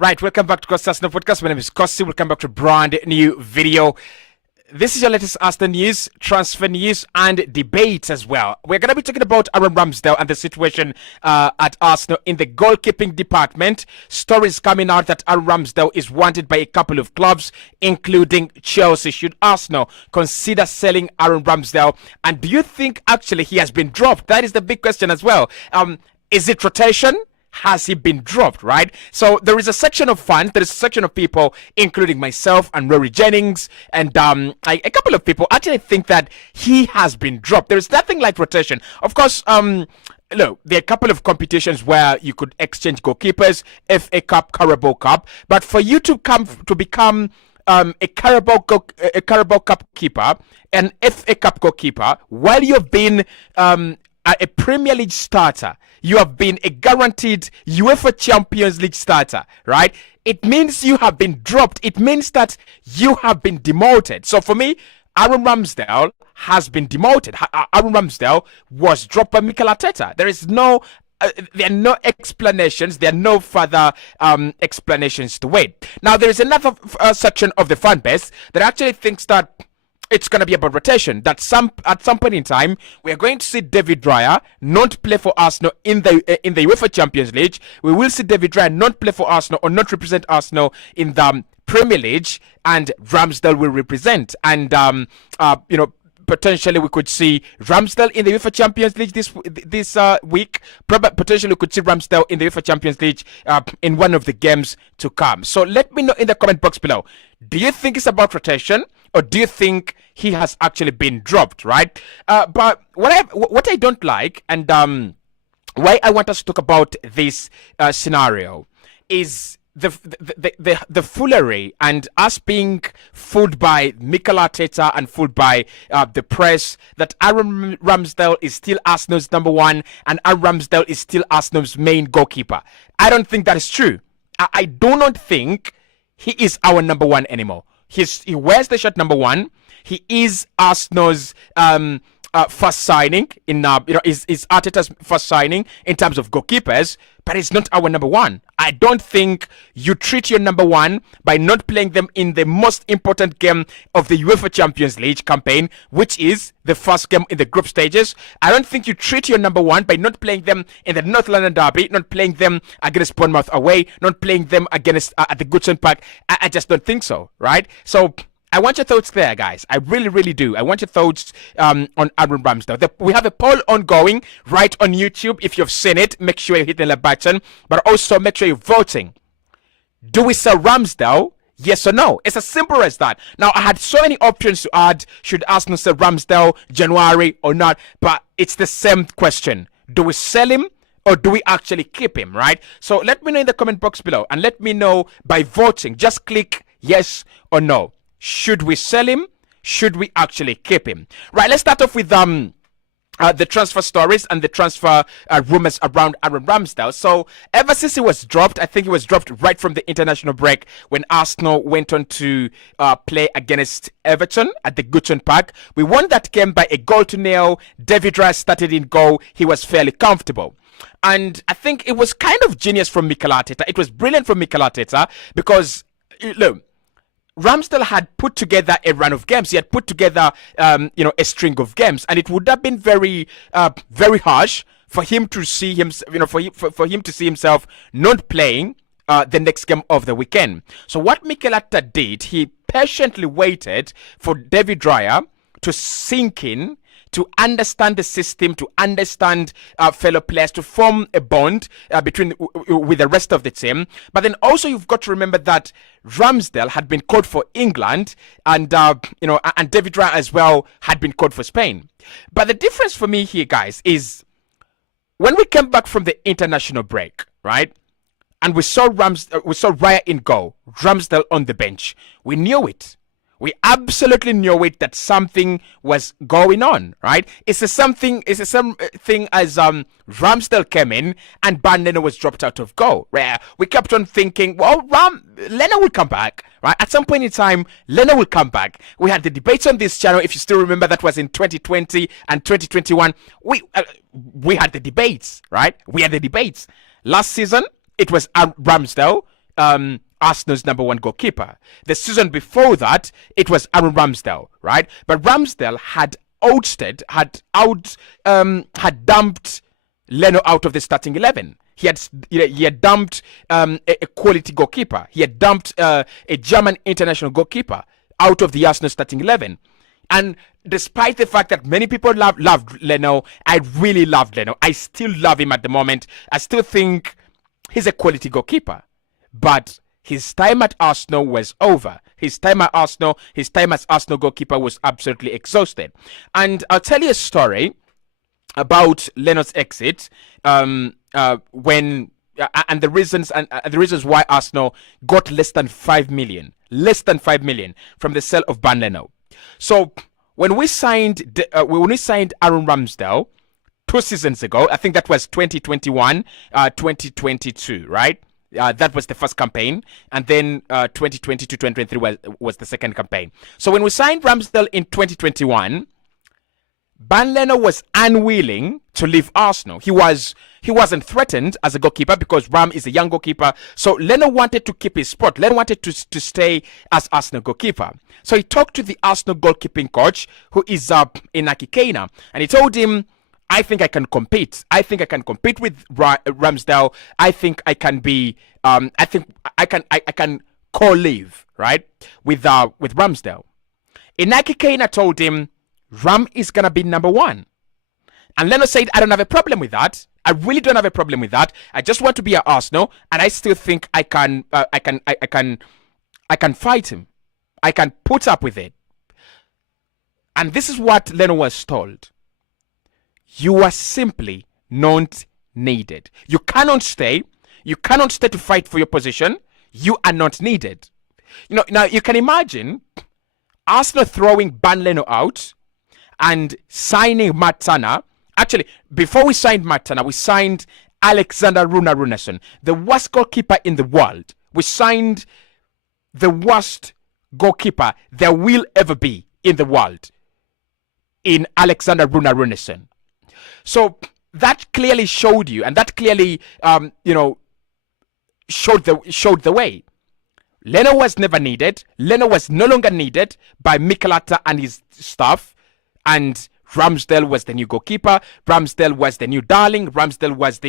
Right, welcome back to Cossy Podcast. My name is Cossy. Welcome back to a brand new video. This is your latest Arsenal news, transfer news, and debates as well. We're going to be talking about Aaron Ramsdale and the situation at Arsenal in the goalkeeping department. Stories coming out that Aaron Ramsdale is wanted by a couple of clubs, including Chelsea. Should Arsenal consider selling Aaron Ramsdale? And do you think actually he has been dropped? That is the big question as well. Is it rotation? Has he been dropped, right? So there is a section of fans, there is a section of people, including myself and Rory Jennings, and a couple of people actually think that he has been dropped. There is nothing like rotation. Of course, look, there are a couple of competitions where you could exchange goalkeepers, FA Cup, Carabao Cup, but for you to become a Carabao Cup keeper, an FA Cup goalkeeper, while you've been a Premier League starter, you have been a guaranteed UEFA Champions League starter, right? It means you have been dropped. It means that you have been demoted. So for me, Aaron Ramsdale has been demoted. Aaron Ramsdale was dropped by Mikel Arteta. There are no explanations. There are no further explanations to wait. Now, there is another section of the fan base that actually thinks that it's going to be about rotation, that at some point in time, we are going to see David Raya not play for Arsenal in the UEFA Champions League. We will see David Raya not play for Arsenal or not represent Arsenal in the Premier League, and Ramsdale will represent. And, potentially we could see Ramsdale in the UEFA Champions League this week. Potentially we could see Ramsdale in the UEFA Champions League in one of the games to come. So let me know in the comment box below. Do you think it's about rotation, or do you think he has actually been dropped, right? But what I don't like, and why I want us to talk about this scenario, is the foolery and us being fooled by Mikel Arteta and fooled by the press that Aaron Ramsdale is still Arsenal's number one and Aaron Ramsdale is still Arsenal's main goalkeeper. I don't think that is true. I do not think he is our number one anymore. He wears the shirt number one. He is Arsenal's first signing in is Arteta's first signing in terms of goalkeepers, but it's not our number one. I don't think you treat your number one by not playing them in the most important game of the UEFA Champions League campaign, which is the first game in the group stages. I don't think you treat your number one by not playing them in the North London derby, not playing them against Bournemouth away, not playing them against at the Goodson Park. I just don't think so, right? So I want your thoughts there, guys. I really, really do. I want your thoughts on Aaron Ramsdale. We have a poll ongoing right on YouTube. If you've seen it, make sure you hit the like button. But also make sure you're voting. Do we sell Ramsdale? Yes or no? It's as simple as that. Now, I had so many options to add. Should Arsenal sell Ramsdale January or not? But it's the same question. Do we sell him, or do we actually keep him, right? So let me know in the comment box below. And let me know by voting. Just click yes or no. Should we sell him? Should we actually keep him? Right, let's start off with the transfer stories and the transfer rumors around Aaron Ramsdale. So ever since he was dropped, I think he was dropped right from the international break when Arsenal went on to play against Everton at the Goodson Park. We won that game by 1-0. David Raya started in goal. He was fairly comfortable. And I think it was kind of genius from Mikel Arteta. It was brilliant from Mikel Arteta because, look, Ramsdale had put together a run of games. He had put together, a string of games, and it would have been very, very harsh for him to see him, for him to see himself not playing the next game of the weekend. So what Mikel Arteta did, he patiently waited for David Raya to sink in, to understand the system, to understand fellow players, to form a bond with the rest of the team. But then also you've got to remember that Ramsdale had been called for England, and and David Raya as well had been called for Spain. But the difference for me here, guys, is when we came back from the international break, right? And we saw Raya in goal, Ramsdale on the bench. We knew it. We absolutely knew it that something was going on, right? It's the same thing as Ramsdale came in and Leno was dropped out of goal. Right? We kept on thinking, well, Leno will come back, right? At some point in time, Leno will come back. We had the debates on this channel. If you still remember, that was in 2020 and 2021. We had the debates, right? We had the debates. Last season, it was Ramsdale. Arsenal's number one goalkeeper. The season before that, it was Aaron Ramsdale, right? But Ramsdale had dumped Leno out of the starting 11. He had dumped a quality goalkeeper. He had dumped a German international goalkeeper out of the Arsenal starting 11. And despite the fact that many people loved Leno, I really loved Leno. I still love him at the moment. I still think he's a quality goalkeeper. But his time at Arsenal was over. His time as Arsenal goalkeeper was absolutely exhausted. And I'll tell you a story about Leno's exit and the reasons why Arsenal got less than 5 million from the sale of Ban Leno. So when we signed Aaron Ramsdale 2 seasons ago, I think that was 2021, 2022, right? That was the first campaign, and then 2022-2023 was the second campaign. So when we signed Ramsdale in 2021, Ban Leno was unwilling to leave Arsenal. He wasn't threatened as a goalkeeper because Ram is a young goalkeeper. So Leno wanted to keep his spot. Leno wanted to stay as Arsenal goalkeeper. So he talked to the Arsenal goalkeeping coach, who is Inaki Keina, and he told him, I think I can compete. I think I can compete with Ramsdale. I think I can be. I think I can co-live, right, with Ramsdale. Inaki Keina told him Ram is gonna be number one, and Leno said, I don't have a problem with that. I really don't have a problem with that. I just want to be at Arsenal, and I still think I can fight him. I can put up with it. And this is what Leno was told. You are simply not needed. You cannot stay. You cannot stay to fight for your position. You are not needed. Now you can imagine Arsenal throwing Ban Leno out and signing Matt Turner. Actually, before we signed Matt Turner, we signed Alexander Runarsson, the worst goalkeeper in the world. We signed the worst goalkeeper there will ever be in the world in Alexander Runarsson. So that clearly showed you, and that clearly, showed the way. Leno was never needed. Leno was no longer needed by Mikel Arteta and his staff, and Ramsdale was the new goalkeeper. Ramsdale was the new darling. Ramsdale was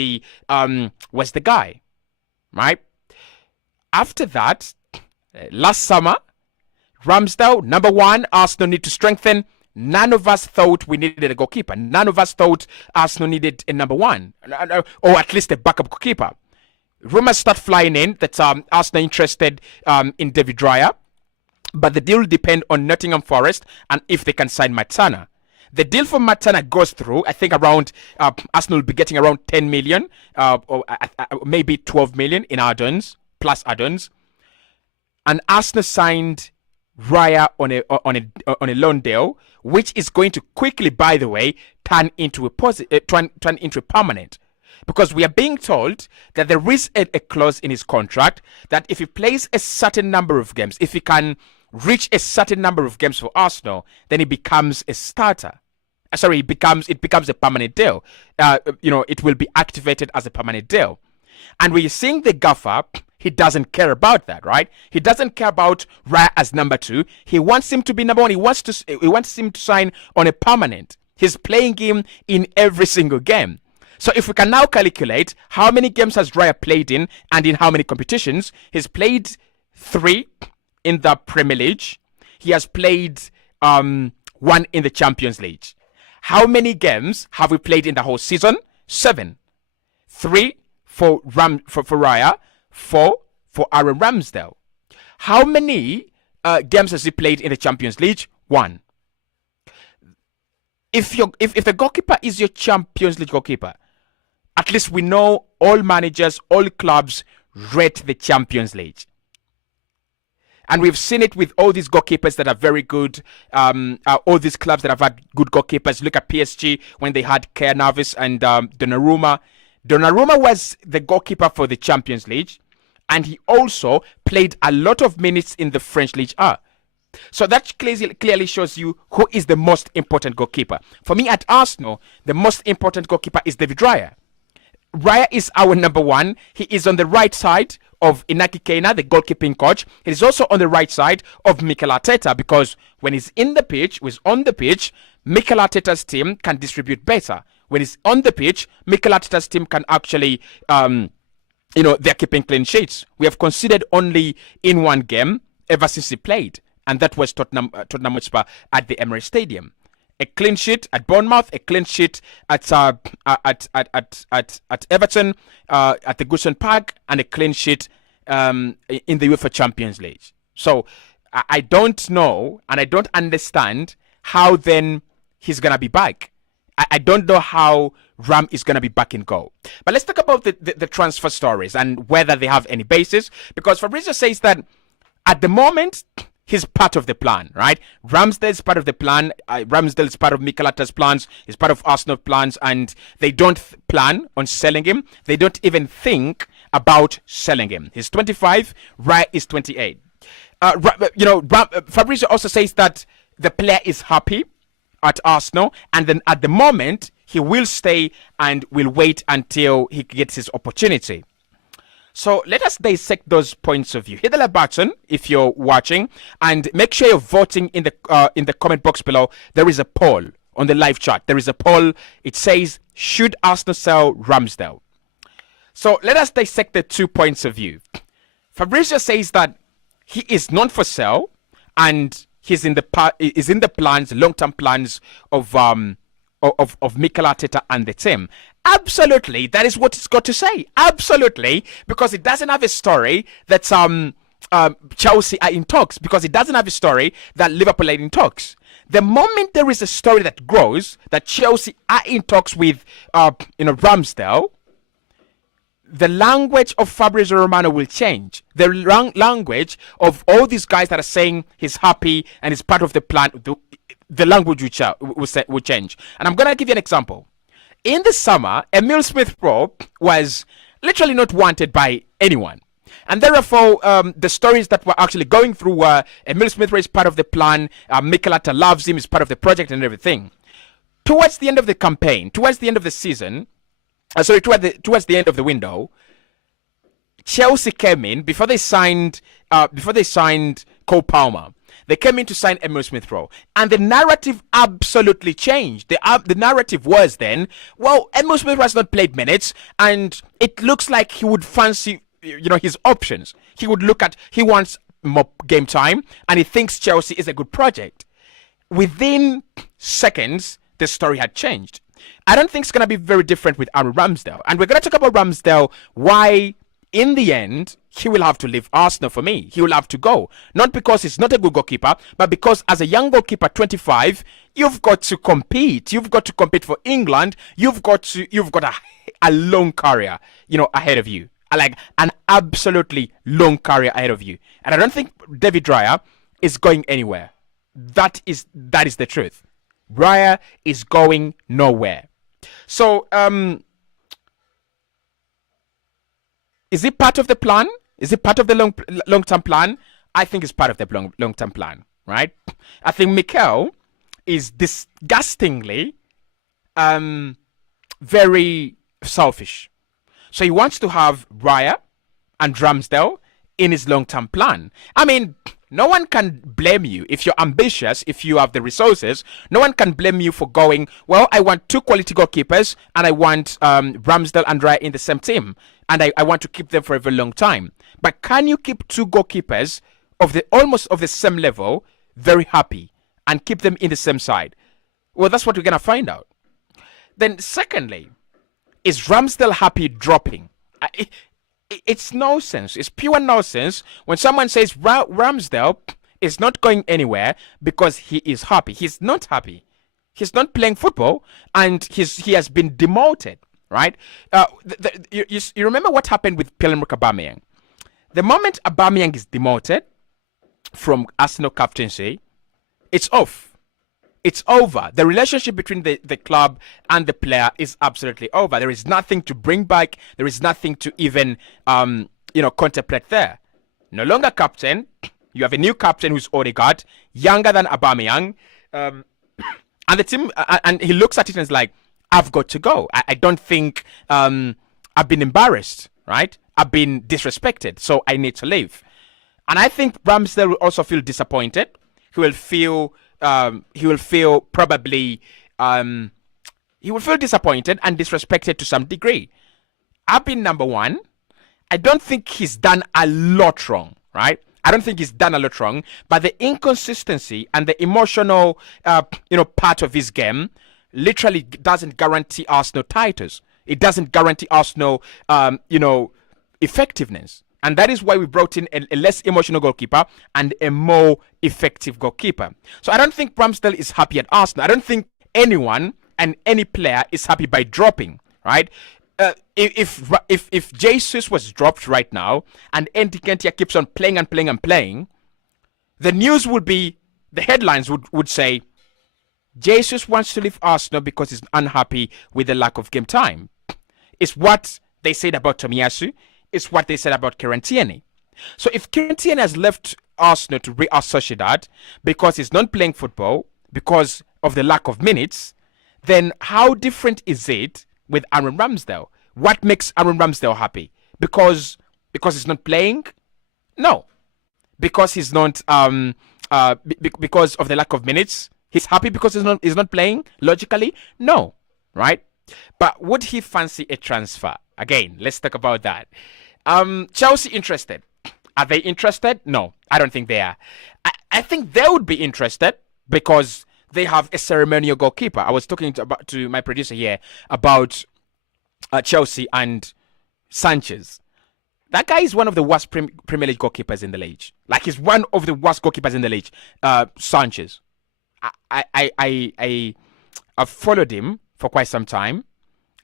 the guy, right? After that, last summer, Ramsdale, number one, Arsenal need to strengthen. None of us thought we needed a goalkeeper. None of us thought Arsenal needed a number one, or at least a backup goalkeeper. Rumors start flying in that Arsenal interested in David Raya, but the deal will depend on Nottingham Forest and if they can sign Matt Turner. The deal for Matt Turner goes through. I think around Arsenal will be getting around 10 million, or maybe 12 million in add-ons plus add-ons. And Arsenal signed Raya on a loan deal, which is going to quickly, by the way, turn into a permanent, because we are being told that there is a clause in his contract that if he plays a certain number of games, if he can reach a certain number of games for Arsenal, then he becomes a starter. It becomes a permanent deal. It will be activated as a permanent deal. And we're seeing the gaffer. He doesn't care about that, right? He doesn't care about Raya as number two. He wants him to be number one. He wants him to sign on a permanent. He's playing him in every single game. So if we can now calculate how many games has Raya played in and in how many competitions, he's played 3 in the Premier League. He has played 1 in the Champions League. How many games have we played in the whole season? 7. 3 for Raya. 4 for Aaron Ramsdale. How many games has he played in the Champions League? 1. If the goalkeeper is your Champions League goalkeeper, at least we know all managers, all clubs rate the Champions League. And we've seen it with all these goalkeepers that are very good. All these clubs that have had good goalkeepers. Look at PSG when they had Keir Navas and Donnarumma. Donnarumma was the goalkeeper for the Champions League, and he also played a lot of minutes in the French Ligue 1. So that clearly shows you who is the most important goalkeeper. For me at Arsenal, the most important goalkeeper is David Raya. Raya is our number one. He is on the right side of Inaki Keina, the goalkeeping coach. He is also on the right side of Mikel Arteta because when he's on the pitch, Mikel Arteta's team can distribute better. When he's on the pitch, Mikel Arteta's team can actually, they're keeping clean sheets. We have conceded only in one game ever since he played, and that was Tottenham Hotspur at the Emirates Stadium. A clean sheet at Bournemouth, a clean sheet at Everton, at the Goodison Park, and a clean sheet in the UEFA Champions League. So I don't know, and I don't understand how then he's gonna be back. I don't know how Ram is going to be back in goal. But let's talk about the transfer stories and whether they have any basis. Because Fabrizio says that at the moment, he's part of the plan, right? Ramsdale is part of the plan. Ramsdale is part of Mikel Arteta's plans. He's part of Arsenal's plans. And they don't plan on selling him. They don't even think about selling him. He's 25. Raya is 28. Fabrizio also says that the player is happy at Arsenal, and then at the moment he will stay and will wait until he gets his opportunity. So let us dissect those points of view. Hit the like button if you're watching, and make sure you're voting in the comment box below. There is a poll on the live chat. There is a poll. It says, should Arsenal sell Ramsdale? So let us dissect the 2 points of view. Fabrizio says that he is not for sale, and he's in the plans, long-term plans of Mikel Arteta and the team. Absolutely, that is what it's got to say. Absolutely, because it doesn't have a story that Chelsea are in talks, because it doesn't have a story that Liverpool are in talks. The moment there is a story that grows that Chelsea are in talks with Ramsdale, the language of Fabrizio Romano will change. The language of all these guys that are saying he's happy and is part of the plan, the language will change. And I'm going to give you an example. In the summer, Emile Smith-Rowe was literally not wanted by anyone. And therefore, the stories that were actually going through were Emile Smith-Rowe is part of the plan, Mikel Arteta loves him, is part of the project and everything. Towards the end of the campaign, towards the end of the season, towards the end of the window, Chelsea came in before they signed Cole Palmer. They came in to sign Emile Smith-Rowe, and the narrative absolutely changed. The narrative was then, well, Emile Smith-Rowe has not played minutes, and it looks like he would fancy, his options. He wants more game time, and he thinks Chelsea is a good project. Within seconds, the story had changed. I don't think it's going to be very different with Aaron Ramsdale. And we're going to talk about Ramsdale, why, in the end, he will have to leave Arsenal for me. He will have to go. Not because he's not a good goalkeeper, but because as a young goalkeeper, 25, you've got to compete. You've got to compete for England. You've got a long career, ahead of you. Like an absolutely long career ahead of you. And I don't think David Raya is going anywhere. That is the truth. Raya is going nowhere. So, is it part of the plan? Is it part of the long-term plan? I think it's part of the long-term plan, right? I think Mikel is disgustingly very selfish. So he wants to have Raya and Ramsdale in his long-term plan. I mean, no one can blame you if you're ambitious, if you have the resources. No one can blame you for going, well, I want 2 quality goalkeepers and I want Ramsdale and Raya in the same team. And I want to keep them for a very long time. But can you keep 2 goalkeepers almost of the same level very happy and keep them in the same side? Well, that's what we're going to find out. Then secondly, is Ramsdale happy dropping? It's nonsense. It's pure nonsense when someone says Ramsdale is not going anywhere because he is happy. He's not happy. He's not playing football, and he has been demoted, right? You remember what happened with Pierre-Emerick Aubameyang? The moment Aubameyang is demoted from Arsenal captaincy, it's off. It's over. The relationship between the club and the player is absolutely over. There is nothing to bring back. There is nothing to even, contemplate there. No longer captain. You have a new captain who's Odegaard, younger than Aubameyang. And the team, and he looks at it and is like, I've got to go. I don't think I've been embarrassed, right? I've been disrespected, so I need to leave. And I think Ramsdale will also feel disappointed. He will feel probably he will feel disappointed and disrespected to some degree. I've been number one. I don't think he's done a lot wrong, right? I don't think he's done a lot wrong, but the inconsistency and the emotional, part of his game literally doesn't guarantee Arsenal titles. It doesn't guarantee Arsenal, effectiveness. And that is why we brought in a less emotional goalkeeper and a more effective goalkeeper. So I don't think Ramsdale is happy at Arsenal. I don't think anyone and any player is happy by dropping, right? If Jesus was dropped right now and Nketiah keeps on playing and playing and playing, the news would be, the headlines would say, Jesus wants to leave Arsenal because he's unhappy with the lack of game time. It's what they said about Tomiyasu. It's what they said about Kieran Tierney. So if Kieran Tierney has left Arsenal to Real Sociedad because he's not playing football, because of the lack of minutes, then how different is it with Aaron Ramsdale? What makes Aaron Ramsdale happy? Because he's not playing? No. Because he's not because of the lack of minutes? He's happy because he's not playing? Logically? No. Right? But would he fancy a transfer? Again, let's talk about that. Chelsea interested. Are they interested? No, I don't think they are. I think they would be interested because they have a ceremonial goalkeeper. I was talking to my producer here about Chelsea and Sanchez. That guy is one of the worst Premier League goalkeepers in the league. Like, he's one of the worst goalkeepers in the league. Sanchez. I've followed him for quite some time.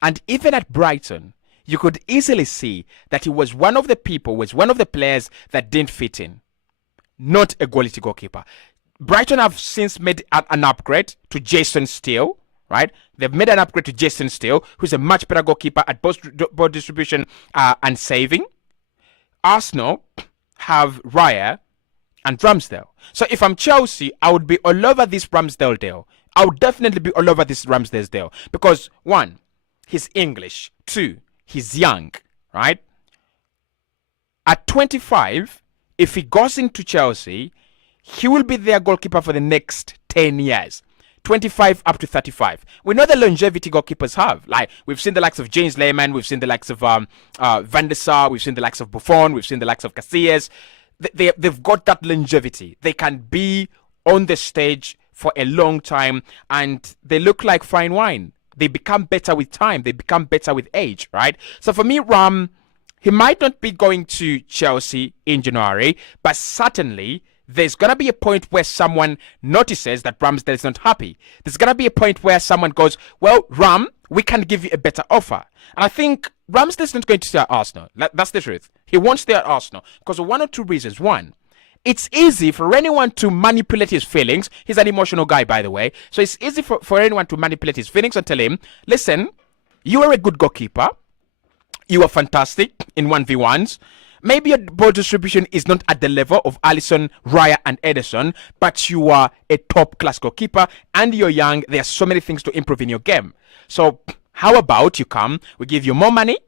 And even at Brighton, you could easily see that he was one of the players that didn't fit in. Not a quality goalkeeper. Brighton have since made an upgrade to Jason Steele, right? They've made an upgrade to Jason Steele, who's a much better goalkeeper at both ball distribution and saving. Arsenal have Raya and Ramsdale. So if I'm Chelsea, I would be all over this Ramsdale deal. I would definitely be all over this Ramsdale deal. Because, one, he's English. Two, he's young, right? At 25, if he goes into Chelsea, he will be their goalkeeper for the next 10 years. 25 up to 35. We know the longevity goalkeepers have. Like, we've seen the likes of James Lehmann, we've seen the likes of Van der Sar, we've seen the likes of Buffon, we've seen the likes of Casillas. They've got that longevity. They can be on the stage for a long time, and they look like fine wine. They become better with time. They become better with age, right? So for me, he might not be going to Chelsea in January, but certainly there's going to be a point where someone notices that Ramsdale is not happy. There's going to be a point where someone goes, well, we can give you a better offer. And I think Ramsdale's not going to stay at Arsenal. That's the truth. He won't stay at Arsenal because of one or two reasons. One, it's easy for anyone to manipulate his feelings. He's an emotional guy, by the way. So it's easy for anyone to manipulate his feelings and tell him, listen, you are a good goalkeeper. You are fantastic in 1v1s. Maybe your ball distribution is not at the level of Alisson, Raya, and Ederson, but you are a top-class goalkeeper, and you're young. There are so many things to improve in your game. So how about you come, we give you more money,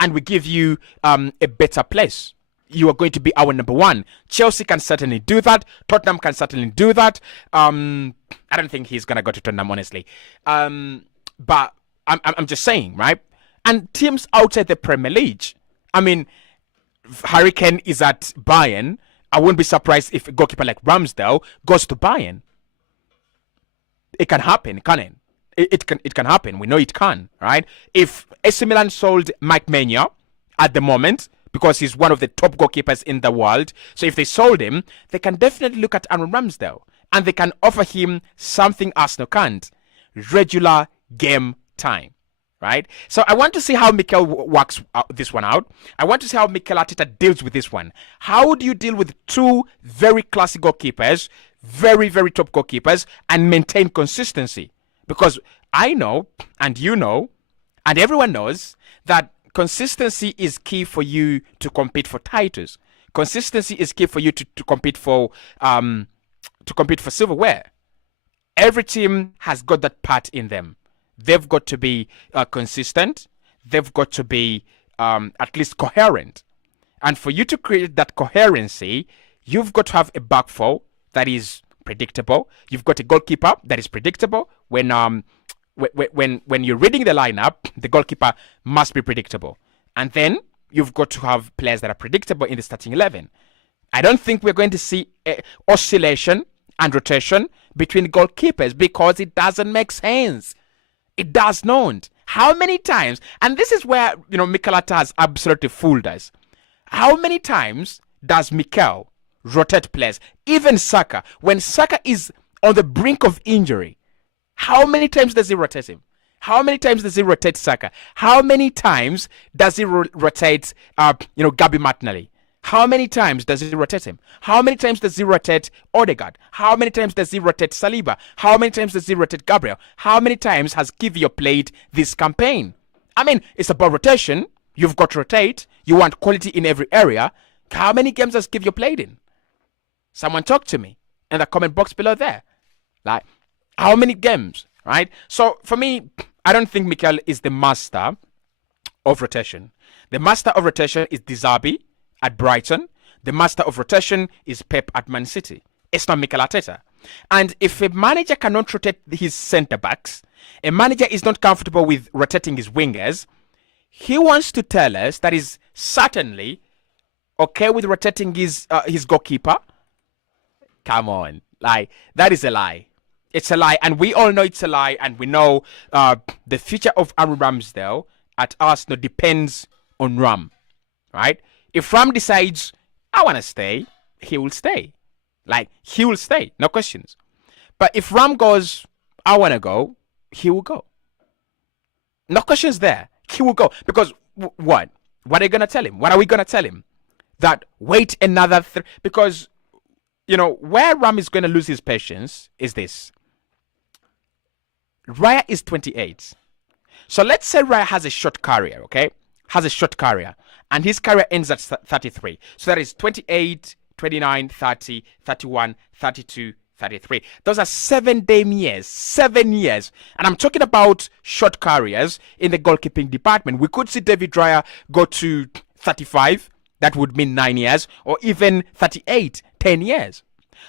and we give you a better place. You are going to be our number one. Chelsea can certainly do that. Tottenham can certainly do that. I don't think he's going to go to Tottenham, honestly. But I'm just saying, right? And teams outside the Premier League, I mean, Harry Kane is at Bayern. I wouldn't be surprised if a goalkeeper like Ramsdale goes to Bayern. It can happen, can it? It can happen. We know it can, right? If AC Milan sold Mike Maignan at the moment, because he's one of the top goalkeepers in the world, so if they sold him, they can definitely look at Aaron Ramsdale, and they can offer him something Arsenal can't: regular game time. Right? So I want to see how Mikel works this one out. I want to see how Mikel Arteta deals with this one. How do you deal with two very classic goalkeepers, very, very top goalkeepers, and maintain consistency? Because I know, and you know, and everyone knows that consistency is key for you to compete for titles. Consistency is key for you to compete for silverware. Every team has got that part in them. They've got to be consistent. They've got to be at least coherent. And for you to create that coherency, you've got to have a back four that is predictable. You've got a goalkeeper that is predictable. When you're reading the lineup, the goalkeeper must be predictable. And then you've got to have players that are predictable in the starting 11. I don't think we're going to see oscillation and rotation between goalkeepers because it doesn't make sense. It does not. How many times, and this is where, Mikel Arteta has absolutely fooled us. How many times does Mikel rotate players? Even Saka. When Saka is on the brink of injury, how many times does he rotate him? How many times does he rotate Saka? How many times does he rotate, Gabi Martinelli? How many times does he rotate him? How many times does he rotate Odegaard? How many times does he rotate Saliba? How many times does he rotate Gabriel? How many times has Kiwior played this campaign? I mean, it's about rotation. You've got to rotate. You want quality in every area. How many games has Kiwior played in? Someone talk to me in the comment box below there. Like, how many games, right? So, for me, I don't think Mikel is the master of rotation. The master of rotation is De Zerbi at Brighton. The master of rotation is Pep at Man City. It's not Mikel Arteta. And if a manager cannot rotate his centre-backs, a manager is not comfortable with rotating his wingers, he wants to tell us that he's certainly okay with rotating his goalkeeper. Come on. Like, that is a lie. It's a lie. And we all know it's a lie. And we know the future of Aaron Ramsdale at Arsenal depends on Ram. Right? If Ram decides, I want to stay, he will stay. Like, he will stay. No questions. But if Ram goes, I want to go, he will go. No questions there. He will go. Because what? What are you going to tell him? What are we going to tell him? That wait another... Because, where Ram is going to lose his patience is this. Raya is 28. So let's say Raya has a short career, okay? Has a short career. And his career ends at 33. So that is 28, 29, 30, 31, 32, 33. Those are 7 damn years. 7 years. And I'm talking about short careers in the goalkeeping department. We could see David Raya go to 35. That would mean 9 years. Or even 38, 10 years.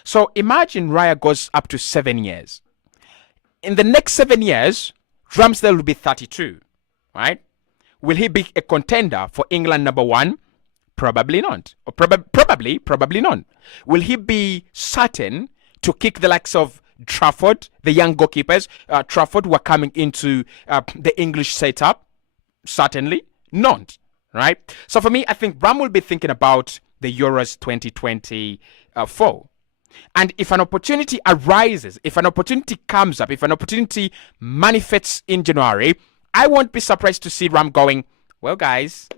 So imagine Raya goes up to 7 years. In the next 7 years, Ramsdale will be 32. Right? Will he be a contender for England #1? Probably not. Or probably not. Will he be certain to kick the likes of Trafford, the young goalkeepers, Trafford who are coming into the English setup? Certainly not. Right? So for me, I think Ram will be thinking about the Euros 2024. And if an opportunity arises, if an opportunity comes up, if an opportunity manifests in January, I won't be surprised to see Ram going, well, guys,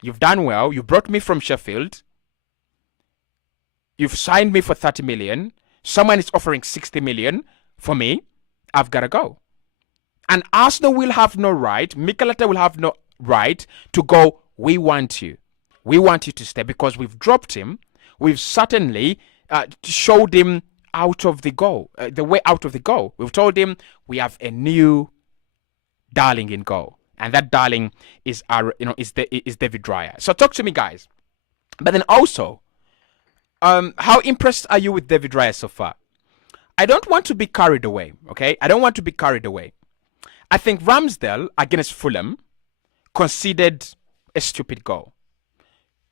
you've done well. You brought me from Sheffield. You've signed me for 30 million. Someone is offering 60 million for me. I've got to go. And Arsenal will have no right, Mikel Arteta will have no right to go, we want you. We want you to stay because we've dropped him. We've certainly showed him out of the goal, the way out of the goal. We've told him we have a new darling in goal, and that darling is is David Raya. So talk to me, guys. But then also, how impressed are you with David Raya so far? I don't want to be carried away. Okay, I don't want to be carried away. I think Ramsdale against Fulham conceded a stupid goal.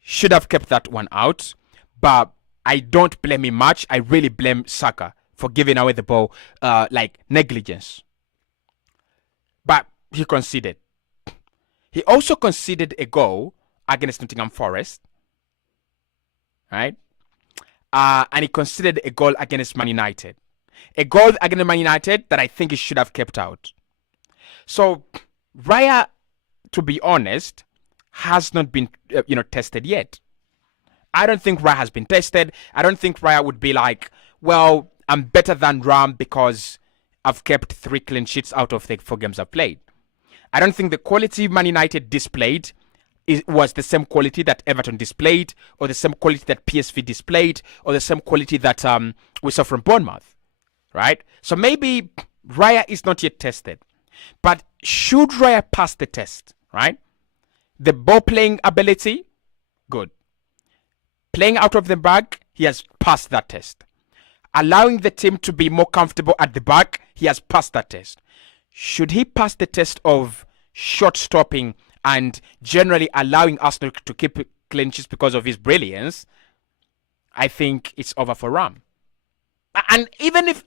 Should have kept that one out, but I don't blame him much. I really blame Saka for giving away the ball like negligence. But he conceded. He also conceded a goal against Nottingham Forest. Right? And he conceded a goal against Man United. A goal against Man United that I think he should have kept out. So, Raya, to be honest, has not been tested yet. I don't think Raya has been tested. I don't think Raya would be like, well, I'm better than Ram because I've kept 3 clean sheets out of the 4 games I've played. I don't think the quality Man United displayed was the same quality that Everton displayed, or the same quality that PSV displayed, or the same quality that we saw from Bournemouth. Right? So maybe Raya is not yet tested. But should Raya pass the test, right? The ball playing ability, good. Playing out of the back, he has passed that test. Allowing the team to be more comfortable at the back, he has passed that test. Should he pass the test of shot stopping and generally allowing Arsenal to keep clean sheets because of his brilliance, I think it's over for Ram. And even if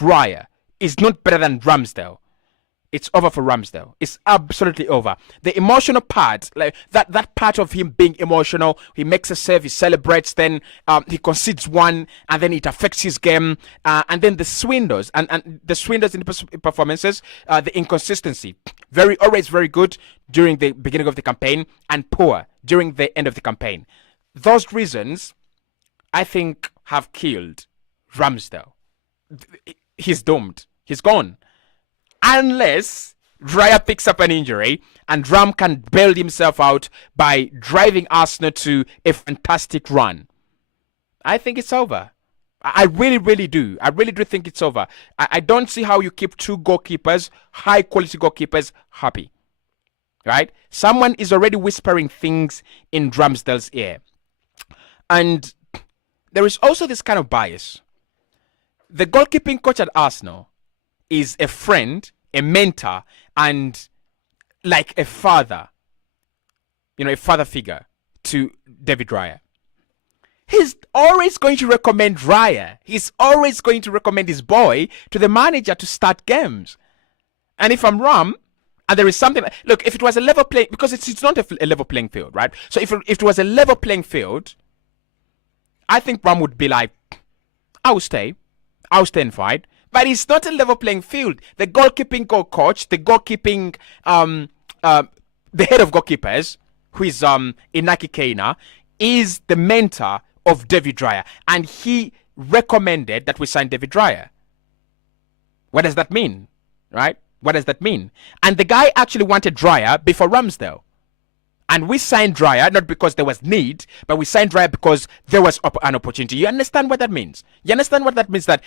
Raya is not better than Ramsdale, it's over for Ramsdale. It's absolutely over. The emotional part, like that part of him being emotional, he makes a save, he celebrates, then he concedes one, and then it affects his game. And then the swindles and the swindles in the performances, the inconsistency, always very good during the beginning of the campaign and poor during the end of the campaign. Those reasons, I think, have killed Ramsdale. He's doomed. He's gone. Unless Raya picks up an injury and Ram can bail himself out by driving Arsenal to a fantastic run, I think it's over. I really, really do. I really do think it's over. I don't see how you keep two goalkeepers, high quality goalkeepers, happy. Right? Someone is already whispering things in Ramsdale's ear. And there is also this kind of bias. The goalkeeping coach at Arsenal is a friend, a mentor, and like a father, a father figure to David Raya. He's always going to recommend Raya. He's always going to recommend his boy to the manager to start games. And if I'm Ram, and there is something, look, if it was a level playing, because it's not a level playing field, right? So if it was a level playing field, I think Ram would be like, I'll stay and fight. But it's not a level playing field. The goalkeeping coach, the goalkeeping, the head of goalkeepers, who is Inaki Keina, is the mentor of David Raya. And he recommended that we sign David Raya. What does that mean? Right? What does that mean? And the guy actually wanted Raya before Ramsdale. And we signed Raya not because there was need, but we signed Raya because there was an opportunity. You understand what that means? You understand what that means? That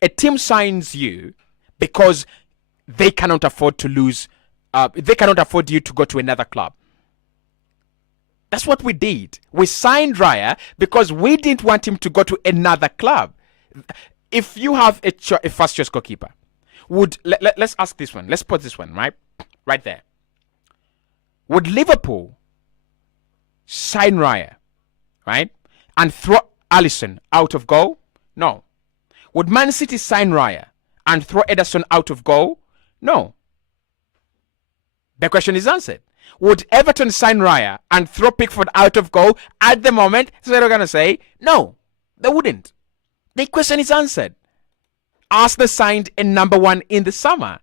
a team signs you because they cannot afford to lose. They cannot afford you to go to another club. That's what we did. We signed Raya because we didn't want him to go to another club. If you have a first choice goalkeeper, let's ask this one. Let's put this one right there. Would Liverpool sign Raya, right, and throw Alisson out of goal? No. Would Man City sign Raya and throw Ederson out of goal? No. The question is answered. Would Everton sign Raya and throw Pickford out of goal at the moment? So they're going to say, no, they wouldn't. The question is answered. Arsenal signed a number one in the summer.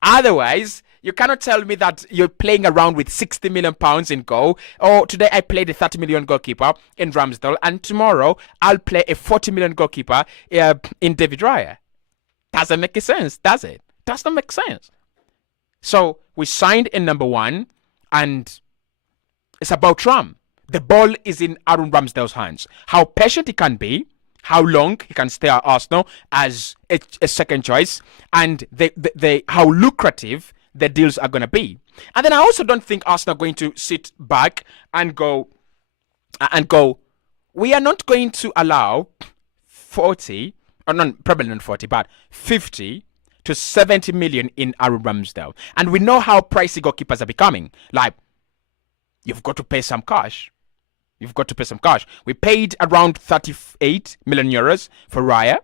Otherwise, you cannot tell me that you're playing around with £60 million in goal. Or today I played a 30 million goalkeeper in Ramsdale, and tomorrow I'll play a 40 million goalkeeper in David Raya. Doesn't make sense, does it? Does not make sense. So we signed a number one, and it's about Ram. The ball is in Aaron Ramsdale's hands. How patient he can be, how long he can stay at Arsenal as a second choice, and how lucrative the deals are going to be. And then I also don't think Arsenal are going to sit back and go, we are not going to allow 40, or not, probably not 40, but 50 to 70 million in Aaron Ramsdale. And we know how pricey goalkeepers are becoming. Like, you've got to pay some cash. You've got to pay some cash. We paid around 38 million euros for Raya.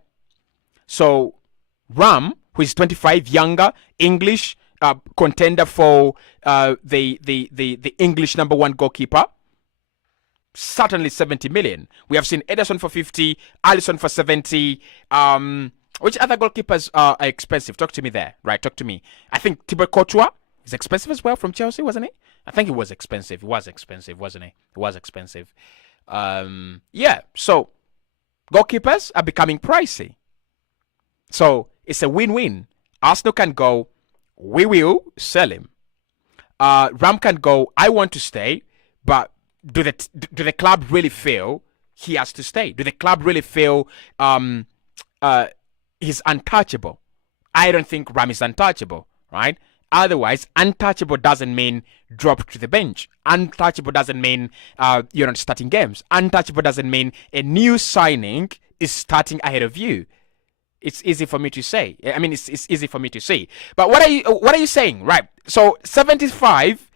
So Ram, who is 25, younger, English, contender for the English number one goalkeeper, certainly 70 million. We have seen Ederson for 50, Alisson for 70. Which other goalkeepers are expensive? Talk to me there. Right, talk to me. I think Thibaut Courtois is expensive as well from Chelsea, wasn't he? I think it was expensive. It was expensive, wasn't it? It was expensive. Yeah, so goalkeepers are becoming pricey. So it's a win-win. Arsenal can go, we will sell him. Ram can go, I want to stay, but do the club really feel he has to stay? Do the club really feel he's untouchable? I don't think Ram is untouchable, right? Otherwise, untouchable doesn't mean drop to the bench. Untouchable doesn't mean you're not starting games. Untouchable doesn't mean a new signing is starting ahead of you. It's easy for me to say. I mean, it's easy for me to say. But what are you saying? Right. So 75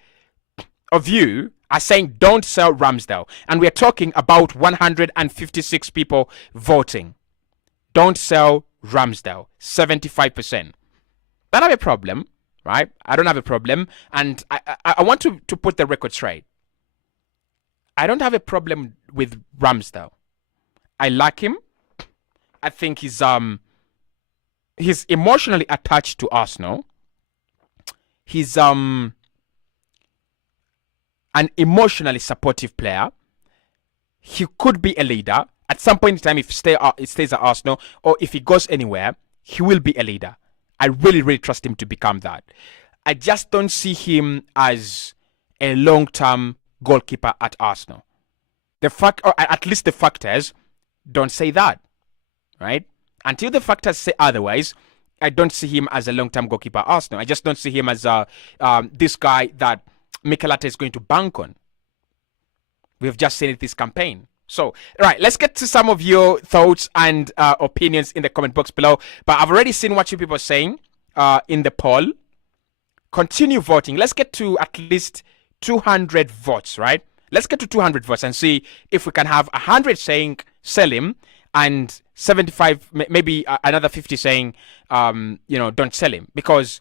of you are saying don't sell Ramsdale. And we're talking about 156 people voting. Don't sell Ramsdale. 75%. I don't have a problem, right? I don't have a problem. And I want to put the record straight. I don't have a problem with Ramsdale. I like him. I think he's emotionally attached to Arsenal. He's an emotionally supportive player. He could be a leader at some point in time. If he stays at Arsenal, or if he goes anywhere, he will be a leader. I really, really trust him to become that. I just don't see him as a long-term goalkeeper at Arsenal. Or at least the factors don't say that, right? Until the factors say otherwise, I don't see him as a long-term goalkeeper at Arsenal. I just don't see him as this guy that Mikel Arteta is going to bank on. We've just seen it this campaign. So, right, let's get to some of your thoughts and opinions in the comment box below. But I've already seen what you people are saying in the poll. Continue voting. Let's get to at least 200 votes, right? Let's get to 200 votes and see if we can have 100 saying sell him and 75, maybe another 50 saying, don't sell him. Because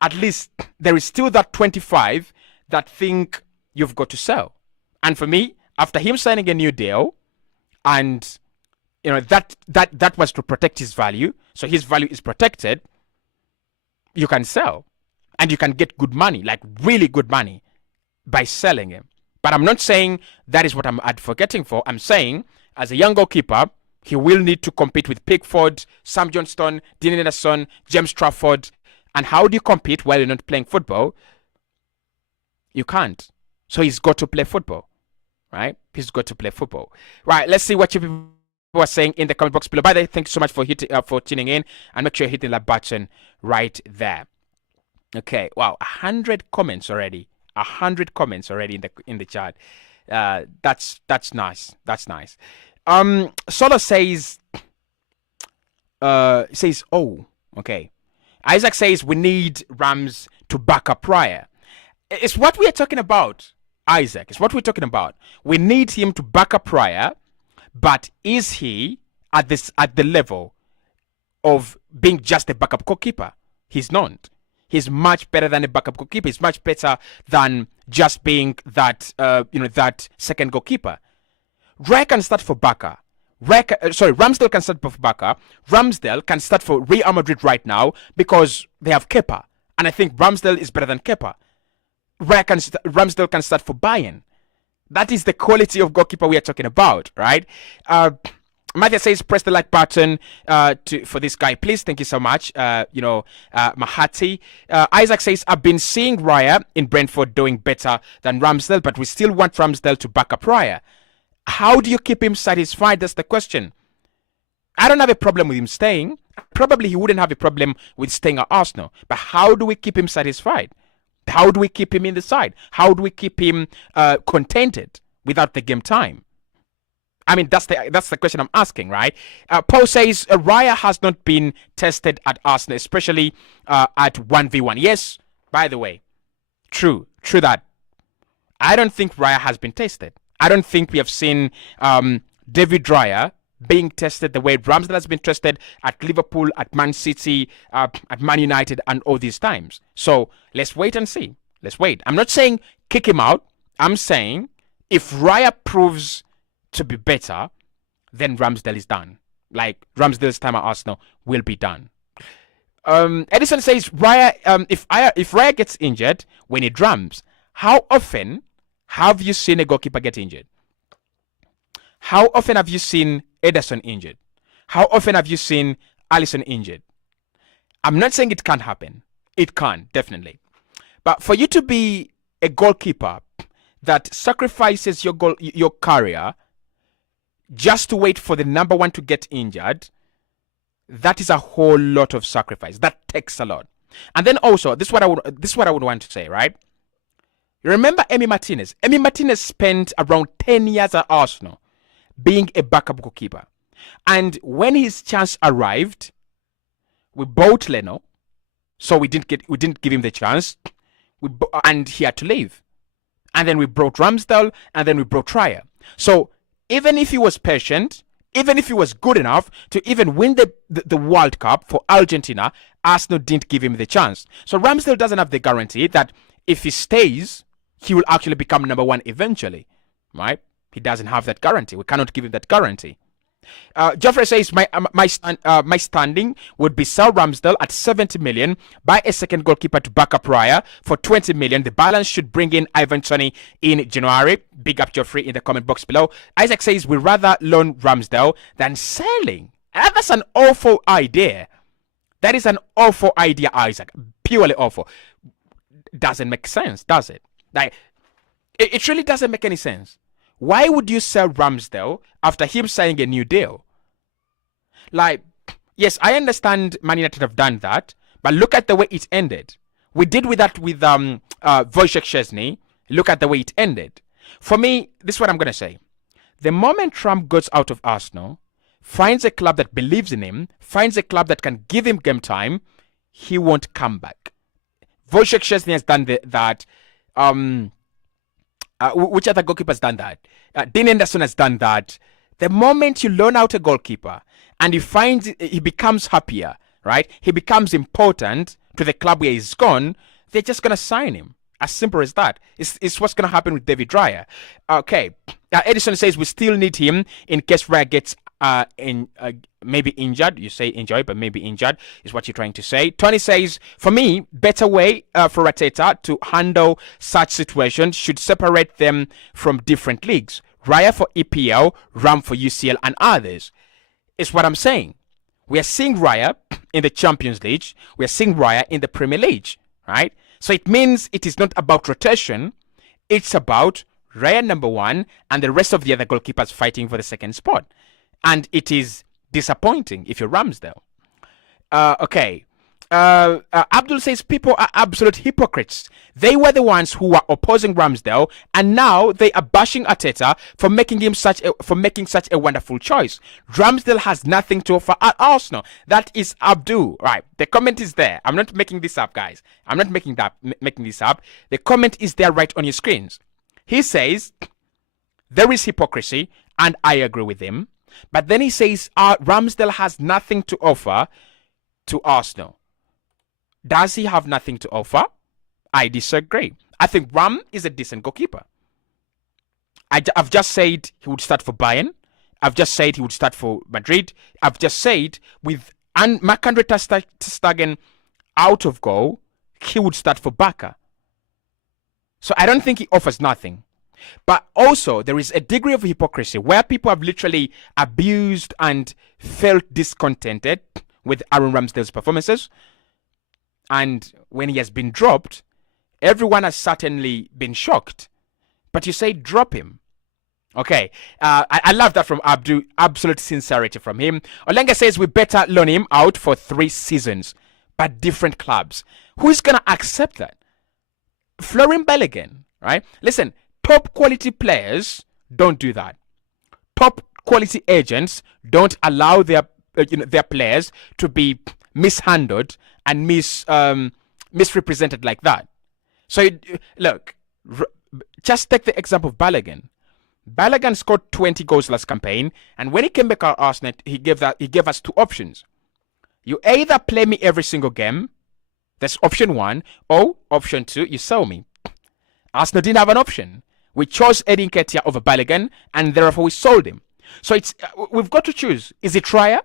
at least there is still that 25 that think you've got to sell. And for me, after him signing a new deal, and that was to protect his value, so his value is protected, you can sell. And you can get good money, like really good money, by selling him. But I'm not saying that is what I'm advocating for. I'm saying, as a young goalkeeper, he will need to compete with Pickford, Sam Johnston, Dean Henderson, James Trafford. And how do you compete while you're not playing football? You can't. So he's got to play football, right? He's got to play football. Right, let's see what you people are saying in the comment box below. By the way, thank you so much for tuning in. And make sure you're hitting that button right there. Okay, wow, 100 comments already. 100 comments already in the chat. That's nice. That's nice. Solo says, oh, okay. Isaac says we need Rams to back up Raya. It's what we are talking about, Isaac. It's what we're talking about. We need him to back up Raya, but is he at the level of being just a backup goalkeeper? He's not. He's much better than a backup goalkeeper. He's much better than just being that that second goalkeeper. Raya can start for Barca. Ramsdale can start for Barca. Ramsdale can start for Real Madrid right now because they have Kepa. And I think Ramsdale is better than Kepa. Ramsdale can start for Bayern. That is the quality of goalkeeper we are talking about, right? Matthew says, press the like button for this guy, please. Thank you so much. Mahati. Isaac says, I've been seeing Raya in Brentford doing better than Ramsdale, but we still want Ramsdale to back up Raya. How do you keep him satisfied? That's the question. I don't have a problem with him staying. Probably he wouldn't have a problem with staying at Arsenal. But how do we keep him satisfied? How do we keep him in the side? How do we keep him contented without the game time? I mean, that's the question I'm asking, right? Paul says, Raya has not been tested at Arsenal, especially at 1v1. Yes, by the way, true that. I don't think Raya has been tested. I don't think we have seen David Raya being tested the way Ramsdale has been tested at Liverpool, at Man City, at Man United, and all these times. So let's wait and see. Let's wait. I'm not saying kick him out. I'm saying if Raya proves to be better, then Ramsdale is done. Like Ramsdale's time at Arsenal will be done. Edison says, Raya, if Raya gets injured when he drums, how often have you seen a goalkeeper get injured? How often have you seen Ederson injured? How often have you seen Alisson injured? I'm not saying it can't happen. It can, definitely. But for you to be a goalkeeper that sacrifices your career just to wait for the #1 to get injured, that is a whole lot of sacrifice. That takes a lot. And then also, this is what I would want to say, right? You remember Emi Martinez? Emi Martinez spent around 10 years at Arsenal being a backup goalkeeper. And when his chance arrived, we bought Leno, so we didn't give him the chance, and he had to leave. And then we brought Ramsdale, and then we brought Raya. So even if he was patient, even if he was good enough to even win the World Cup for Argentina, Arsenal didn't give him the chance. So Ramsdale doesn't have the guarantee that if he stays, he will actually become number one eventually, right? He doesn't have that guarantee. We cannot give him that guarantee. Geoffrey says my standing would be sell Ramsdale at 70 million, buy a second goalkeeper to back up Raya for 20 million. The balance should bring in Ivan Toney in January. Big up Geoffrey in the comment box below. Isaac says we'd rather loan Ramsdale than selling. That's an awful idea. That is an awful idea, Isaac. Purely awful. Doesn't make sense, does it? Like, it really doesn't make any sense. Why would you sell Ramsdale after him signing a new deal? Like, yes, I understand Man United have done that, but look at the way it ended. We did with that with Wojciech Szczesny. Look at the way it ended. For me, this is what I'm going to say. The moment Trump goes out of Arsenal, finds a club that believes in him, finds a club that can give him game time, he won't come back. Wojciech Szczesny has done that. Which other goalkeeper has done that? Dean Henderson has done that. The moment you loan out a goalkeeper and he becomes happier, right? He becomes important to the club where he's gone, they're just going to sign him. As simple as that. It's what's going to happen with David Raya. Okay. Edison says we still need him in case Raya gets maybe injured. You say injured, but maybe injured is what you're trying to say. Tony says, for me, better way for Arteta to handle such situations should separate them from different leagues. Raya for EPL, Ram for UCL, and others. Is what I'm saying. We are seeing Raya in the Champions League. We are seeing Raya in the Premier League, right? So it means it is not about rotation. It's about Raya number one and the rest of the other goalkeepers fighting for the second spot. And it is disappointing if you're Ramsdale. Okay. Abdul says people are absolute hypocrites. They were the ones who were opposing Ramsdale, and now they are bashing Arteta for making such a wonderful choice. Ramsdale has nothing to offer at Arsenal. That is Abdul. Right. The comment is there. I'm not making this up, guys. I'm not making this up. The comment is there right on your screens. He says there is hypocrisy, and I agree with him. But then he says Ramsdale has nothing to offer to Arsenal. Does he have nothing to offer? I disagree. I think Ram is a decent goalkeeper. I've just said he would start for Bayern. I've just said he would start for Madrid. I've just said with Marc-Andre ter Stegen out of goal, he would start for Barca. So I don't think he offers nothing. But also, there is a degree of hypocrisy where people have literally abused and felt discontented with Aaron Ramsdale's performances. And when he has been dropped, everyone has certainly been shocked. But you say drop him. Okay, I love that from Abdu. Absolute sincerity from him. Olenga says we better loan him out for 3 seasons, but different clubs. Who's going to accept that? Florin Balogun, right? Listen, top quality players don't do that. Top quality agents don't allow their players to be mishandled and misrepresented like that. So look, just take the example of Balogun. Balogun scored 20 goals last campaign, and when he came back at Arsenal, he gave us 2 options. You either play me every single game, that's option 1, or option 2, you sell me. Arsenal didn't have an option. We chose Eddie Nketiah over Balogun, and therefore we sold him. So we've got to choose. Is it Raya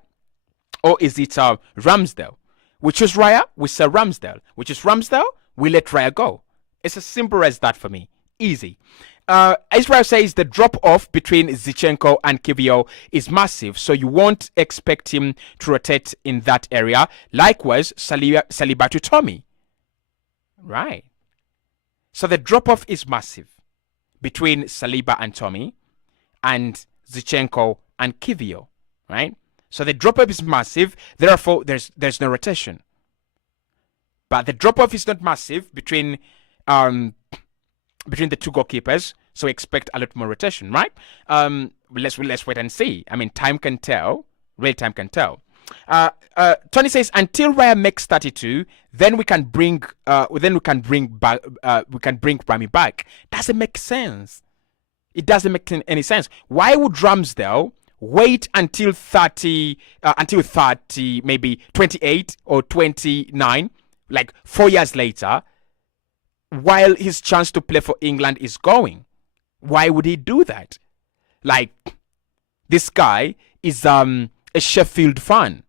or is it Ramsdale? We choose Raya, we sell Ramsdale. We choose Ramsdale, we let Raya go. It's as simple as that for me. Easy. Israel says the drop-off between Zinchenko and Kiwior is massive, so you won't expect him to rotate in that area. Likewise, Saliba to Tommy. Right. So the drop-off is massive between Saliba and Tommy and Zinchenko and Kiwior. Right? So the drop-off is massive, therefore there's no rotation. But the drop off is not massive um between the two goalkeepers, so expect a lot more rotation, right? Let's wait and see. I mean, time can tell. Real time can tell. Tony says until Raya makes 32, then we can bring Rami back. Doesn't make sense. It doesn't make any sense. Why would Ramsdale wait until 30, maybe 28 or 29, like 4 years later, while his chance to play for England is going? Why would he do that? Like, this guy is a Sheffield fan,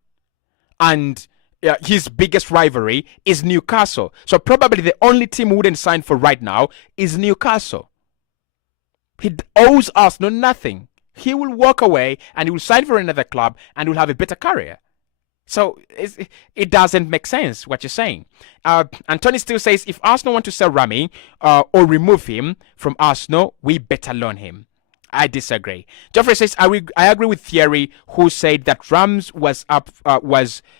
and his biggest rivalry is Newcastle. So probably the only team who wouldn't sign for right now is Newcastle. He owes Arsenal nothing. He will walk away and he will sign for another club and will have a better career. So it doesn't make sense what you're saying. And Tony still says if Arsenal want to sell Rami or remove him from Arsenal, we better loan him. I disagree. Geoffrey says I agree with Thierry, who said that Rams was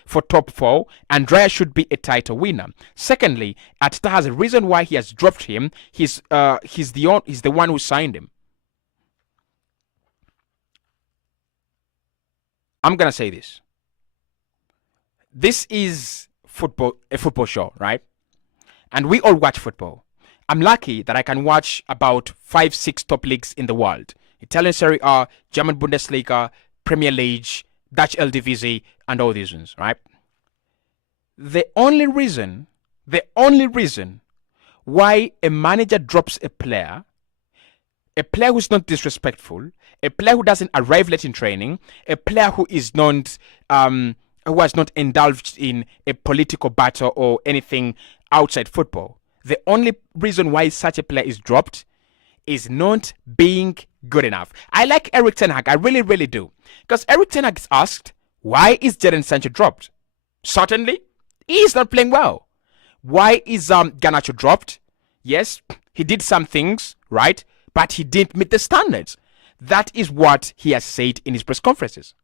for top 4 and Raya should be a title winner. Secondly, Arteta has a reason why he has dropped him. He's the one who signed him. I'm gonna say this. This is a football show, right? And we all watch football. I'm lucky that I can watch about 5-6 top leagues in the world. Italian Serie A, German Bundesliga, Premier League, Dutch Eredivisie, and all these ones, right? The only reason why a manager drops a player who's not disrespectful, a player who doesn't arrive late in training, a player who is not who has not indulged in a political battle or anything outside football. The only reason why such a player is dropped is not being good enough. I like Eric Ten Hag. I really, really do. Because Eric Ten Hag is asked, why is Jadon Sancho dropped? Certainly, he is not playing well. Why is Garnacho dropped? Yes, he did some things, right? But he didn't meet the standards. That is what he has said in his press conferences.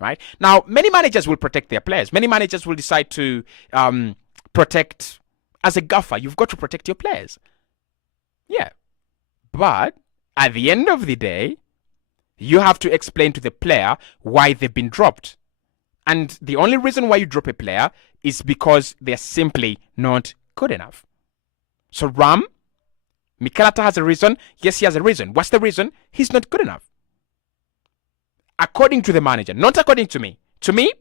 Right? Now, many managers will protect their players. Many managers will decide to protect. As a gaffer, you've got to protect your players. Yeah. But at the end of the day, you have to explain to the player why they've been dropped. And the only reason why you drop a player is because they're simply not good enough. So Mikel Arteta has a reason. Yes, he has a reason. What's the reason? He's not good enough. According to the manager, not according to me. To me,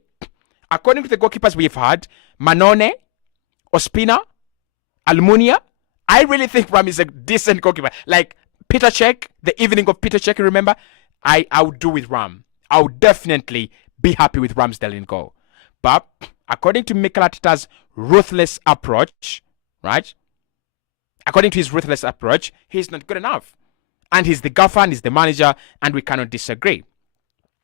according to the goalkeepers we've had, Manone, Ospina, Almunia, I really think Ram is a decent goalkeeper. Like Peter Cech, the evening of Peter Cech, remember? I would do with Ram. I would definitely be happy with Ramsdale in goal. But according to Mikel Arteta's ruthless approach, right? According to his ruthless approach, he's not good enough. And he's the gaffer and he's the manager, and we cannot disagree.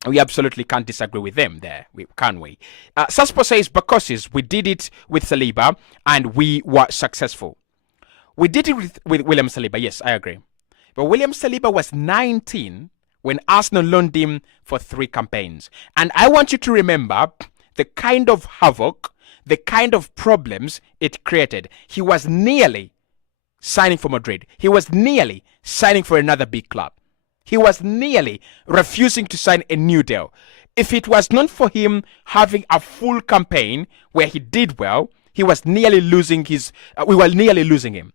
We absolutely can't disagree with them there, can we? Saspo says, because we did it with Saliba and we were successful. We did it with William Saliba, yes, I agree. But William Saliba was 19 when Arsenal loaned him for 3 campaigns. And I want you to remember the kind of havoc, the kind of problems it created. He was nearly signing for Madrid. He was nearly signing for another big club. He was nearly refusing to sign a new deal. If it was not for him having a full campaign where he did well, he was nearly losing we were nearly losing him.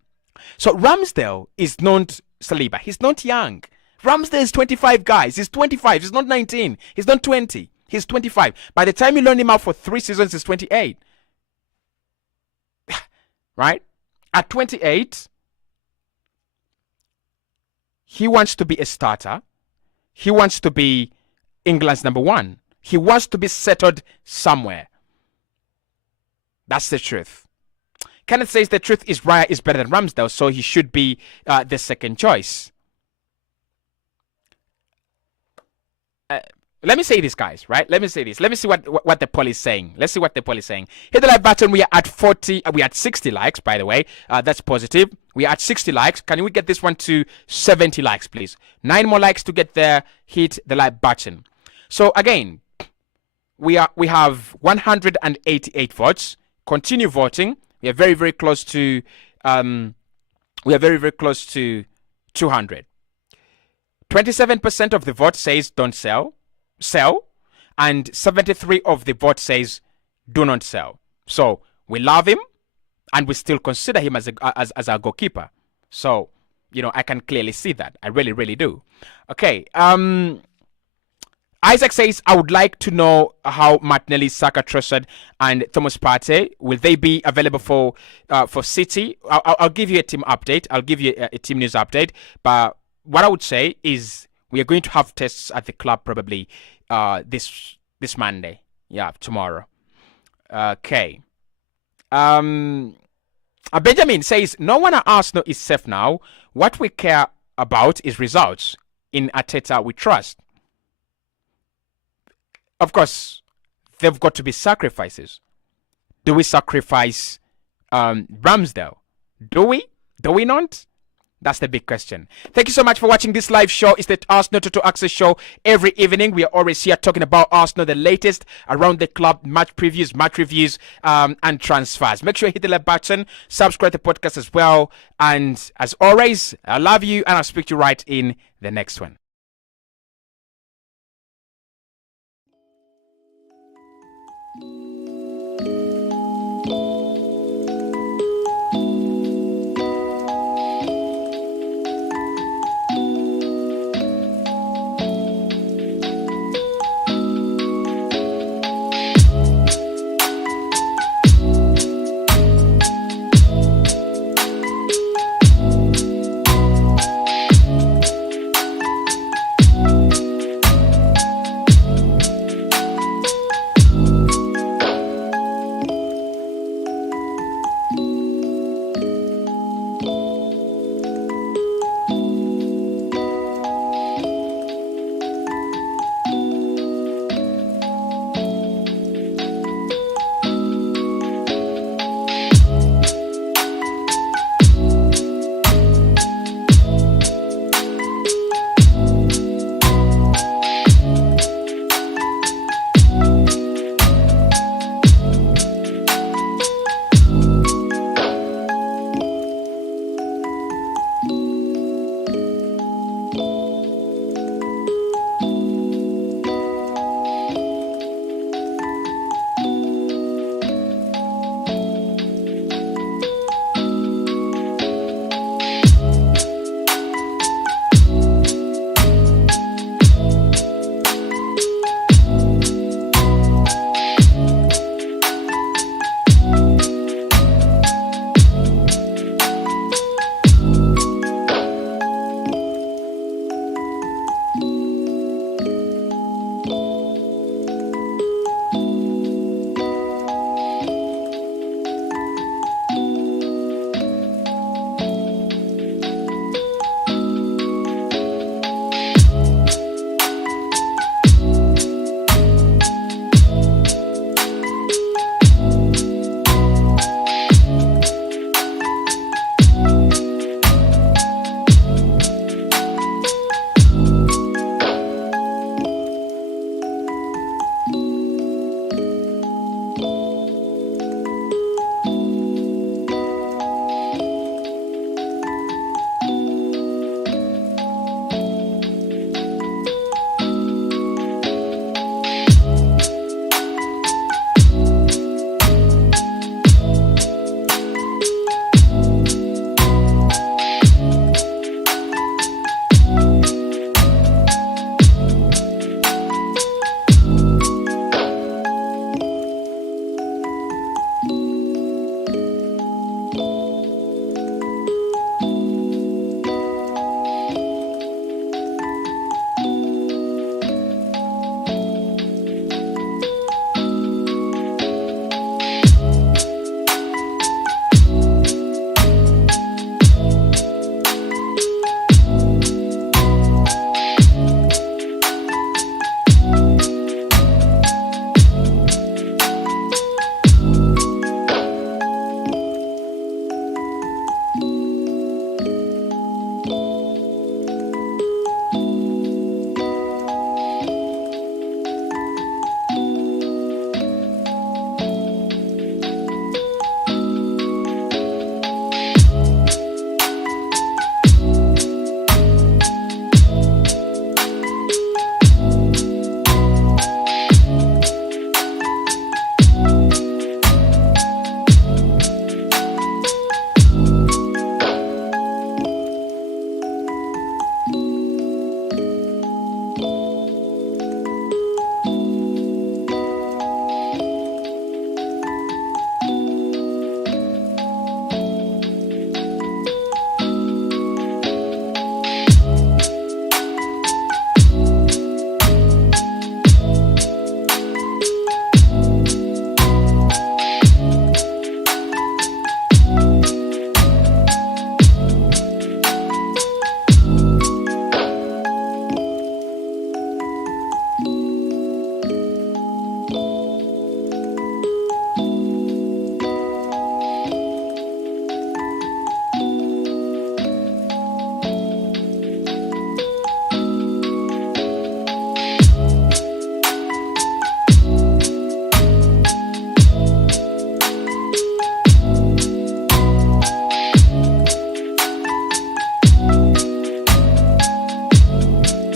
So Ramsdale is not Saliba. He's not young. Ramsdale is 25, guys. He's 25. He's not 19. He's not 20. He's 25. By the time you loan him out for 3 seasons, he's 28. Right? At 28, he wants to be a starter. He wants to be England's number 1. He wants to be settled somewhere. That's the truth. Kenneth says the truth is Raya is better than Ramsdale, so he should be the second choice. Let me say this, guys, right? Let me say this. Let me see what the poll is saying. Let's see what the poll is saying. Hit the like button. We are at 40. We are at 60 likes, by the way. That's positive. We are at 60 likes. Can we get this one to 70 likes, please? 9 more likes to get there. Hit the like button. So again, we have 188 votes. Continue voting. We are very, very close to 200. 27% of the vote says don't sell, and 73 of the vote says do not sell. So we love him, and we still consider him as our goalkeeper. So, I can clearly see that. I really, really do. Okay. Isaac says, I would like to know how Martinelli, Saka, Trossard, and Thomas Partey, will they be available for City? I'll give you a team update. I'll give you a team news update. But what I would say is we are going to have tests at the club probably this Monday. Yeah, tomorrow. Okay. Benjamin says, no one at Arsenal is safe now. What we care about is results. In Arteta, we trust. Of course, they've got to be sacrifices. Do we sacrifice Ramsdale? Do we? Do we not? That's the big question. Thank you so much for watching this live show. It's the Arsenal Total Access show. Every evening, we are always here talking about Arsenal, the latest around the club, match previews, match reviews, and transfers. Make sure you hit the like button, subscribe to the podcast as well. And as always, I love you, and I'll speak to you right in the next one.